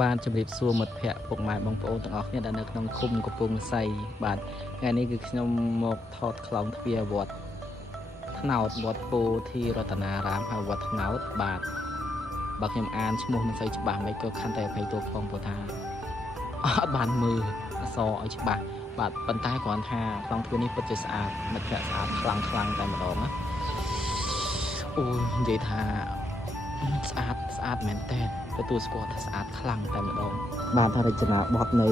បានជម្រាបសួរមិត្តភ័ក្តិពុកម៉ែបងប្អូនទាំងអស់គ្នាដែលនៅក្នុងឃុំកំពង់សីបាទថ្ងៃនេះគឺខ្ញុំមកថតខ្លងទ្វារវត្តថ្នោតវត្តពោធិរតនារាមហៅវត្តថ្នោតបាទបើខ្ញុំអានឈ្មោះមិនសូវច្បាស់មិនក៏ខន្តែអភ័យទោសផងព្រោះថាអត់បានមើលអក្សរឲ្យច្បាស់បាទប៉ុន្តែគ្រាន់ថាខ្លងទ្វារនេះពិតជាស្អាតមិត្តភ័ក្តិស្អាតខ្លាំងតែម្ដងណាអូយនិយាយថាស្អាតមែនតើទទួលស្គាល់ថាស្អាតខ្លាំងតែម្ដងបានថារចនាបថនៅ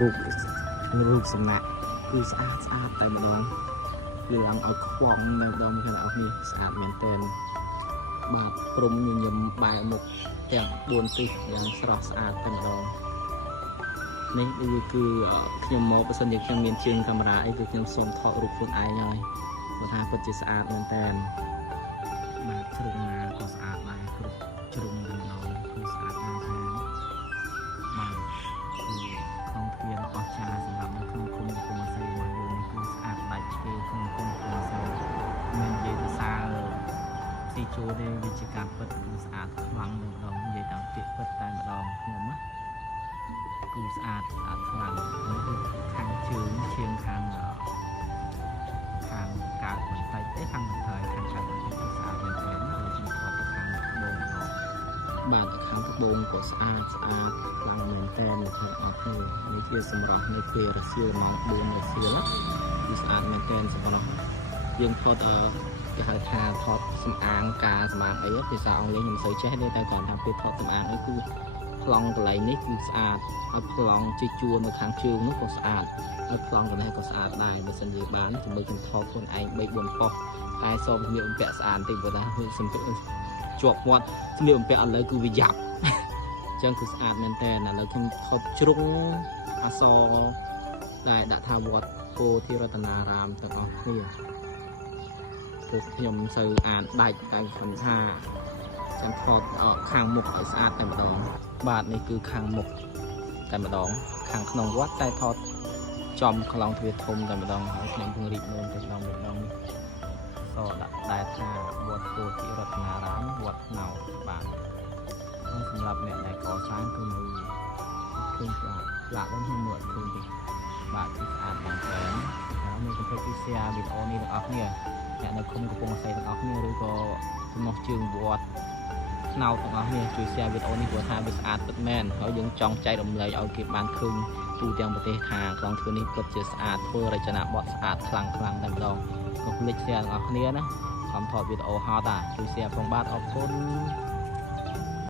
រូបសំណាកគឺស្អាតតែម្ដងគឺឡើងឲ្យខ្វំនៅម្ដងគ្នាអស់នេះស្អាតមែនតើបាទព្រំញញឹមបែរមុខទាំង4ទិសយ៉ាងស្រស់ស្អាតតែម្ដងនេះគឺខ្ញុំមកបើសិនជាខ្ញុំមានជើងកាមេរ៉ាអីគឺខ្ញុំសូមថតរូបខ្លួនឯងហើយព្រោះថាពិតជាស្អាតមែនតើបាទជ្រុងណាក៏ស្អាតដែរគ្រប់ជ្រុងទាំងអស់គឺស្អាតណាស់ហើយបាទគឺក្នុងទ្វារអស្ចារ្យសម្រាប់នៅក្នុងឃុំកំពង់សីមួយយើងនេះគឺស្អាតដាច់ឆ្វេងក្នុងឃុំកំពង់សីមាននិយាយទៅសារស៊ីចូលទេវាជាការពិតគឺស្អាតខ្លាំងតែម្ដងនិយាយតាមពាក្យពិតតែម្ដងខ្ញុំណាគឺស្អាតខ្លាំងនេះគឺខាងជើងឈៀងខាងកើតបន្តិចទេខាងបន្ថយខាងកើតបន្តិចគឺស្អាតមែនទែនហើយជំទាស់ទៅខាងត្បូងបាទខាងត្បូងក៏ស្អាតខ្លាំងមែនទែនนะครับអត់ទេនេះជាសម្រាប់នៅពេលរសៀលណា4រសៀលគឺស្អាតមែនទែនសម្រាប់យើងថតគេហៅថាថតសម្អាងការសម្អាងអីភាសាអង់គ្លេសខ្ញុំមិនសូវចេះទេតែគ្រាន់ថាពេលថតសម្អាងអីគឺប្លង់កន្លែងនេះគឺស្អាតហើយប្លង់ជាជួរនៅខាងជើងនោះក៏ស្អាតហើយប្លង់កន្លែងក៏ស្អាតដែរបើសិនជាបានជាមួយខ្ញុំថតខ្លួនឯង3 4ប៉ុស្តិ៍តែសូមជំរាបបំពាក់ស្អាតតិចព្រោះថាសម្ភារជាប់មាត់ជំរាបបំពាក់ឥឡូវគឺវាយ៉ាប់អញ្ចឹងគឺស្អាតមែនតើឥឡូវខ្ញុំថតជ្រុងអក្សរដែលដាក់ថាវត្តពោធិរតនារាមទាំងអស់គ្នាពួកខ្ញុំមិនសូវអានដាច់តែខ្ញុំថាចាំថតខាងមុខឲ្យស្អាតតែម្ដងបាទនេះគឺខាងមុខតែម្ដងខាងក្នុងវត្តតែថតចំខ្លងទ្វារធំតែម្ដងហើយខ្ញុំពង្រីកមើលទៅម្ដងនេះសដាក់ដែរថាវត្តពោធិរតនារាមវត្តថ្នោតបាទហើយសម្រាប់អ្នកដែលកសាងគឺនៅឃើញស្អាតឡាក់ដល់ខ្ញុំមើលឃើញទេបាទគឺស្អាតមែនតើហើយមានកុំភ្លេចគឺ share វីដេអូនេះទាំងអស់គ្នាអ្នកនៅឃុំកំពង់សីទាំងអស់គ្នាឬក៏ចំណុះជើងវត្តថ្នោតទាំងអស់គ្នាជួយ share វីដេអូនេះព្រោះថាវាស្អាតពិតមែនហើយយើងចង់ចែករំលែកឲ្យគេបានឃើញទូទាំងប្រទេសថាខ្លងទ្វារនេះពិតជាស្អាតធ្វើរចនាបថស្អាតខ្លាំងតែម្ដងកុំភ្លេច share ទាំងអស់គ្នាណាខំថតវីដេអូហត់ជួយ share ផងបាទអរគុណ